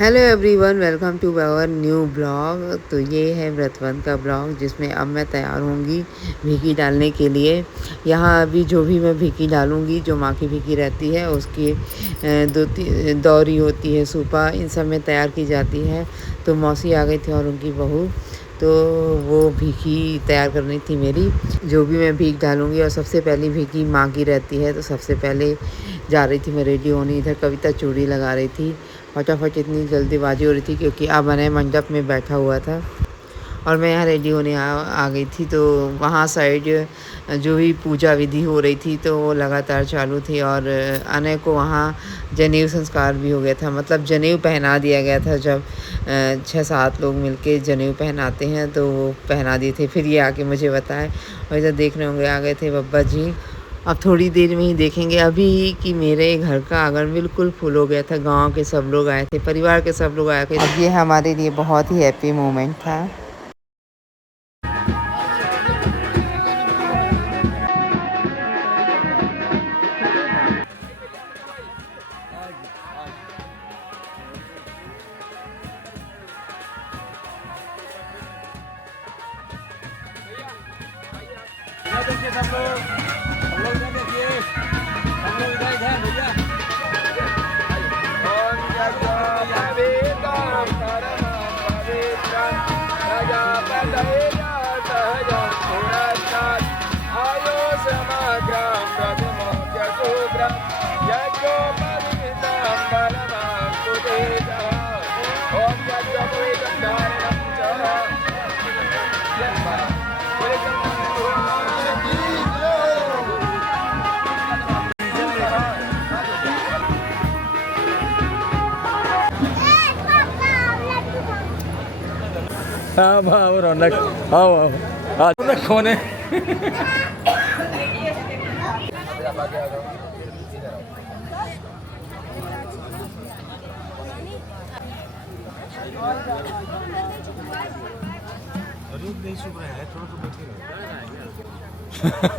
Hello everyone, welcome to our new blog. तो ये है व्रतबंध का ब्लॉग जिसमें अब मैं तैयार होंगी भीगी डालने के लिए। यहाँ अभी जो भी मैं भीगी डालूँगी, जो माँ की भीगी रहती है उसकी दौरी होती है, सूपा, इन सब में तैयार की जाती है। तो मौसी आ गई थी और उनकी बहू, तो वो भीगी तैयार करनी थी मेरी, जो भी मैं भीग डालूँगी। और सबसे पहली भीगी माँ की रहती है, तो सबसे पहले जा रही थी मैं रेडी होने। इधर कविता चूड़ी लगा रही थी, फटाफट इतनी जल्दीबाजी हो रही थी क्योंकि अभय मंडप में बैठा हुआ था और मैं यहाँ रेडी होने आ गई थी। तो वहाँ साइड जो भी पूजा विधि हो रही थी तो वो लगातार चालू थी। और अनय को वहाँ जनेऊ संस्कार भी हो गया था, मतलब जनेऊ पहना दिया गया था। जब 6-7 लोग मिलके जनेऊ पहनाते हैं तो वो पहना दिए थे, फिर ये आके मुझे बताए। और इधर देखने होंगे आ गए थे बब्बा जी। अब थोड़ी देर में ही देखेंगे अभी कि मेरे घर का आंगन बिल्कुल फुल हो गया था। गांव के सब लोग आए थे, परिवार के सब लोग आए थे। अब ये हमारे लिए बहुत ही हैप्पी मोमेंट था। हाँ भाव रौनक, आओ आओ आज रौनक कौन है?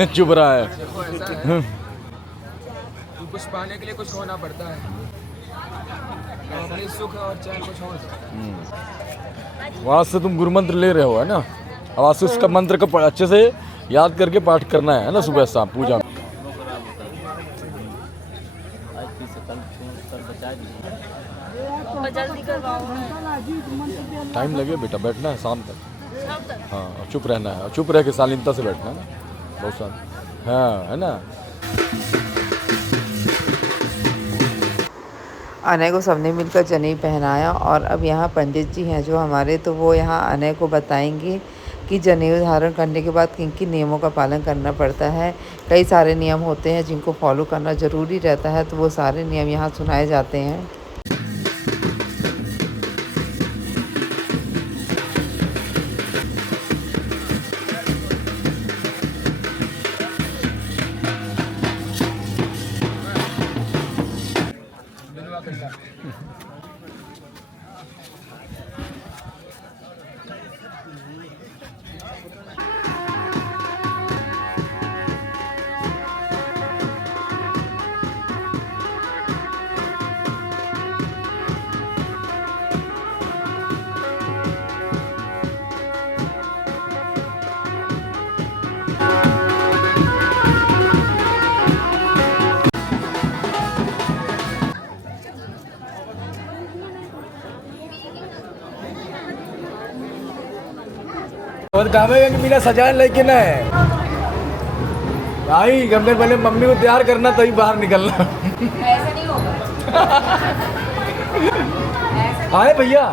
चुप रहा है। कुछ पाने के लिए कुछ होना पड़ता है, अपनी सुख और चैन को छोड़ दो। वहाँ से तुम गुरु मंत्र ले रहे हो, है ना? अब आज से उसका मंत्र को अच्छे से याद करके पाठ करना है ना, सुबह शाम पूजा में। टाइम लगे बेटा, बैठना है शाम तक। हाँ, और चुप रहना है, और चुप रह के शालीनता से बैठना है ना, बहुत शांत। हाँ, है ना? अनय को सबने मिलकर जनेऊ पहनाया। और अब यहाँ पंडित जी हैं जो हमारे, तो वो यहाँ अनय को बताएंगे कि जनेऊ धारण करने के बाद किन किन नियमों का पालन करना पड़ता है। कई सारे नियम होते हैं जिनको फॉलो करना ज़रूरी रहता है, तो वो सारे नियम यहाँ सुनाए जाते हैं। और गावे का मीना सजा लेके ना है भाई, कम से पहले मम्मी को तैयार करना तभी बाहर निकलना। ऐसा नहीं होगा। आए भैया?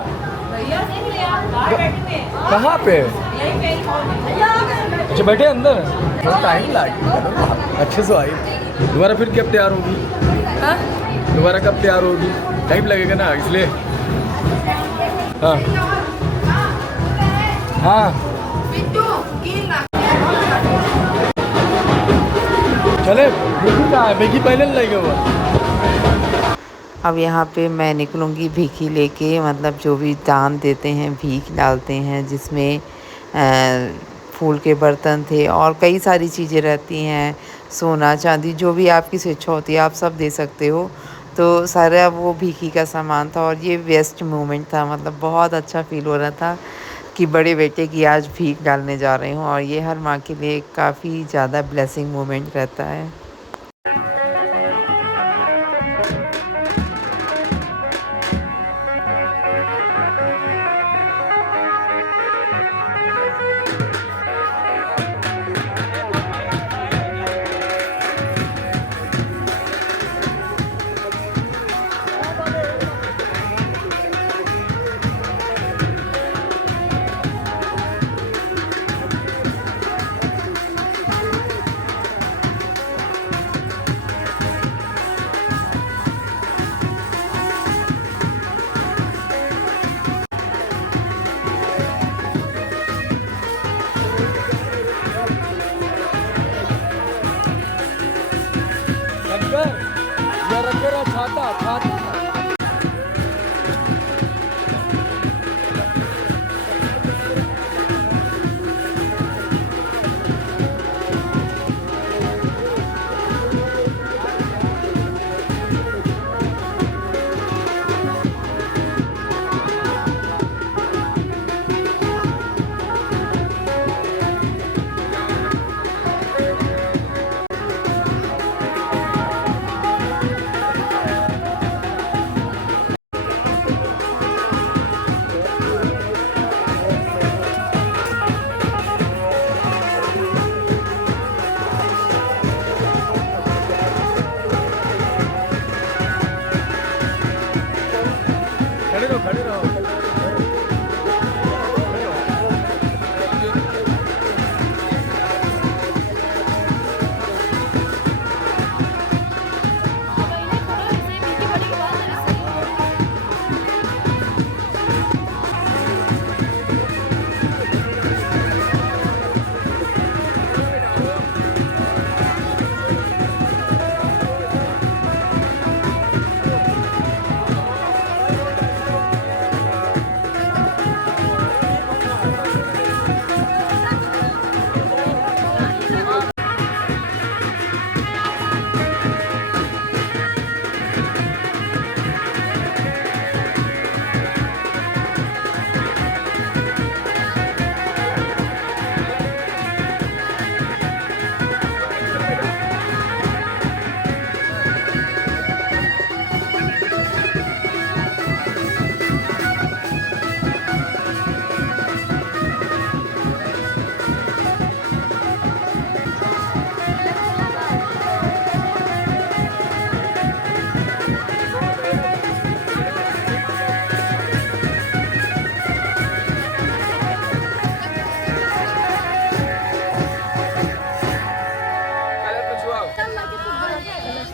भैया नहीं भैया, बाहर बैठे हैं। कहाँ पे? यहीं पे ही हॉल में। अच्छा, बैठे अंदर? थोड़ा टाइम लगे, अच्छे से आई। दोबारा फिर कब तैयार होगी? दोबारा कब तैयार होगी? टाइम लगेगा ना, इसलिए। हाँ हाँ, चले मैगी पहले लगेगा वो। अब यहाँ पे मैं निकलूँगी भीखी लेके, मतलब जो भी दान देते हैं, भीख डालते हैं, जिसमें फूल के बर्तन थे और कई सारी चीज़ें रहती हैं, सोना चांदी जो भी आपकी स्वेच्छा होती है आप सब दे सकते हो। तो सारा वो भीखी का सामान था और ये बेस्ट मोमेंट था, मतलब बहुत अच्छा फ़ील हो रहा था कि बड़े बेटे की आज भीख डालने जा रही हूँ, और ये हर माँ के लिए काफ़ी ज़्यादा ब्लेसिंग मोमेंट रहता है। शंकर, ये रखे रहा छाता छाता। खड़े रहो खड़े रहो।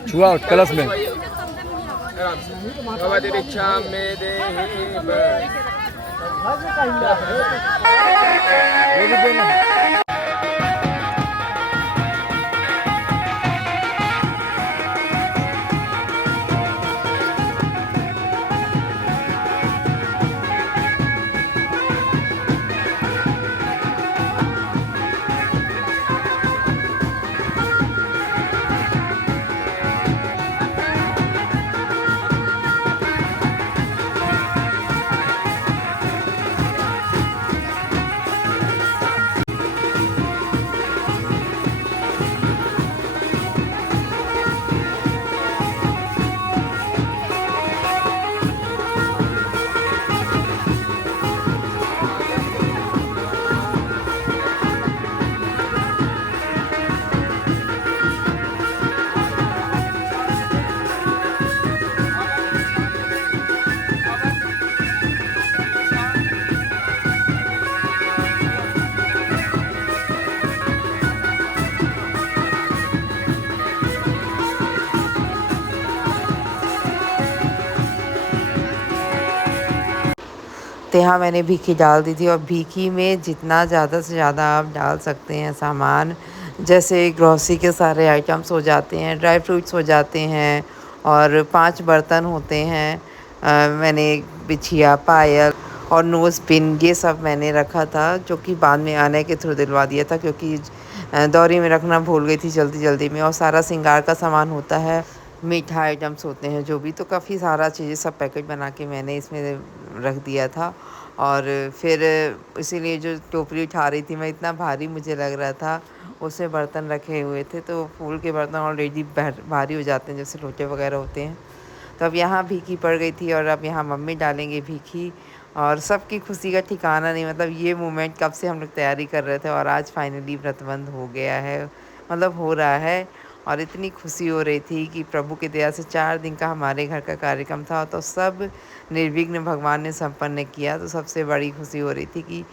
छुआ कलश में। भगवती दीक्षा में देहि तो यहाँ मैंने भीखी डाल दी थी, और भीखी में जितना ज़्यादा से ज़्यादा आप डाल सकते हैं सामान, जैसे ग्रोसरी के सारे आइटम्स हो जाते हैं, ड्राई फ्रूट्स हो जाते हैं, और 5 बर्तन होते हैं। मैंने बिछिया, पायल और नोज़ पिन ये सब मैंने रखा था, जो कि बाद में आने के थ्रू दिलवा दिया था, क्योंकि दौरी में रखना भूल गई थी जल्दी जल्दी में। और सारा श्रृंगार का सामान होता है, मीठा आइटम्स होते हैं जो भी, तो काफ़ी सारा चीज़ें सब पैकेट बना के मैंने इसमें रख दिया था। और फिर इसीलिए जो टोकरी उठा रही थी मैं, इतना भारी मुझे लग रहा था। उसमें बर्तन रखे हुए थे, तो फूल के बर्तन ऑलरेडी भारी हो जाते हैं, जैसे लोटे वगैरह होते हैं। तो अब यहाँ भीखी पड़ गई थी और अब यहाँ मम्मी डालेंगे भीखी। और सबकी खुशी का ठिकाना नहीं, मतलब ये मोमेंट कब से हम लोग तैयारी कर रहे थे और आज फाइनली व्रतबंध हो गया है, मतलब हो रहा है। और इतनी खुशी हो रही थी कि प्रभु की दया से 4 दिन का हमारे घर का कार्यक्रम था, तो सब निर्विघ्न भगवान ने संपन्न किया। तो सबसे बड़ी खुशी हो रही थी कि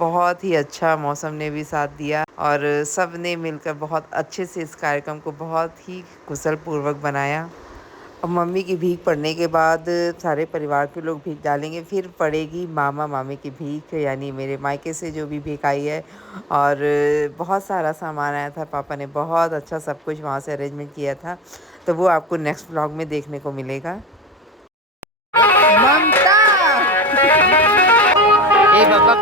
बहुत ही अच्छा मौसम ने भी साथ दिया और सब ने मिलकर बहुत अच्छे से इस कार्यक्रम को बहुत ही कुशलपूर्वक बनाया। अब मम्मी की भीख पड़ने के बाद सारे परिवार के लोग भीख डालेंगे, फिर पड़ेगी मामा मामी की भीख, यानी मेरे मायके से जो भी भीख आई है। और बहुत सारा सामान आया था, पापा ने बहुत अच्छा सब कुछ वहाँ से अरेंजमेंट किया था, तो वो आपको नेक्स्ट व्लॉग में देखने को मिलेगा। ममता ए बाबा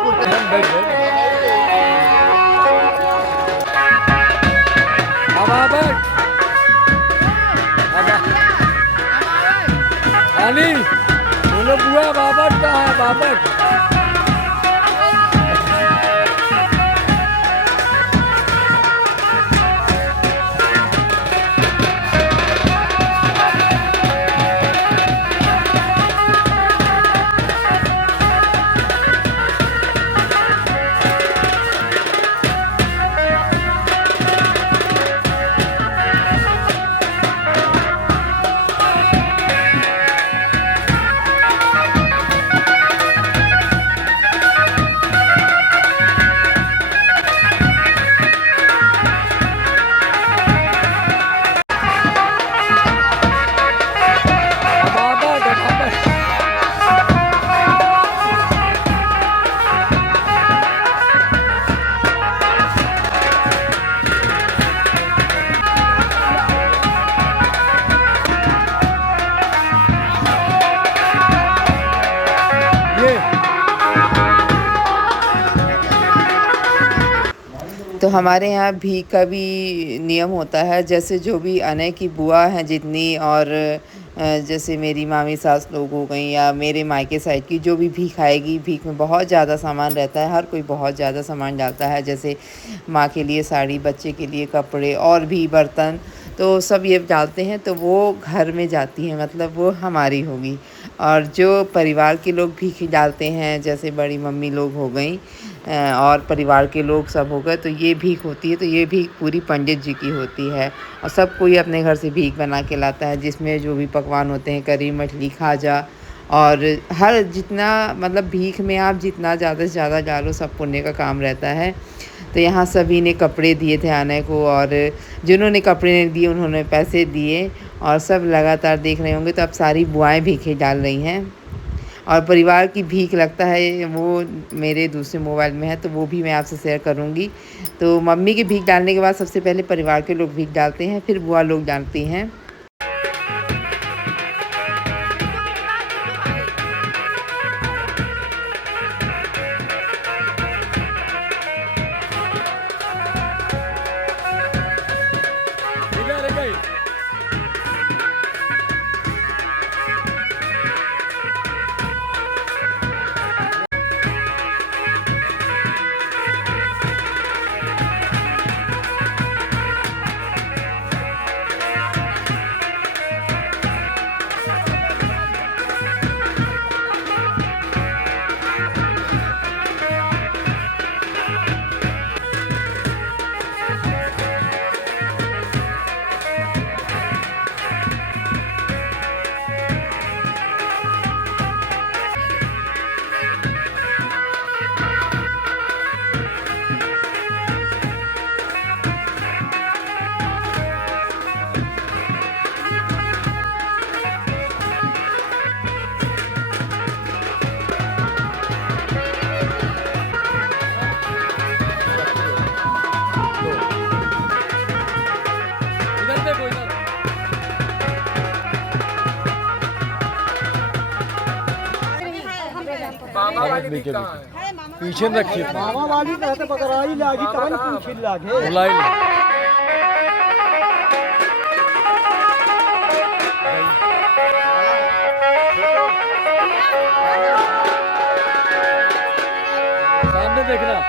अली बोलो बुआ बाबट कहाँ है बाबट? तो हमारे यहाँ भीख का भी नियम होता है, जैसे जो भी अनय की बुआ हैं जितनी, और जैसे मेरी मामी सास लोग हो गई या मेरे मायके साइड की जो भी भीख आएगी, भीख में बहुत ज़्यादा सामान रहता है, हर कोई बहुत ज़्यादा सामान डालता है, जैसे माँ के लिए साड़ी, बच्चे के लिए कपड़े और भी बर्तन, तो सब ये डालते हैं, तो वो घर में जाती है, मतलब वो हमारी होगी। और जो परिवार के लोग भीख डालते हैं, जैसे बड़ी मम्मी लोग हो गई और परिवार के लोग सब हो गए, तो ये भीख होती है, तो ये भीख पूरी पंडित जी की होती है। और सब कोई अपने घर से भीख बना के लाता है, जिसमें जो भी पकवान होते हैं, करी, मछली, खाजा, और हर जितना मतलब भीख में आप जितना ज़्यादा से ज़्यादा डालो, सब पुण्य का काम रहता है। तो यहाँ सभी ने कपड़े दिए थे आने को, और जिन्होंने कपड़े नहीं दिए उन्होंने पैसे दिए, और सब लगातार देख रहे होंगे। तो अब सारी बुआएं भीखें डाल रही हैं, और परिवार की भीख लगता है वो मेरे दूसरे मोबाइल में है, तो वो भी मैं आपसे शेयर करूँगी। तो मम्मी की भीख डालने के बाद सबसे पहले परिवार के लोग भीख डालते हैं, फिर बुआ लोग डालती हैं। मामा वाली भीख कहाँ है? पीछे में रखिए मामा वाली कहते पकड़ाई लागी तब न पीछे लागे बुलाई ले। सामने देखना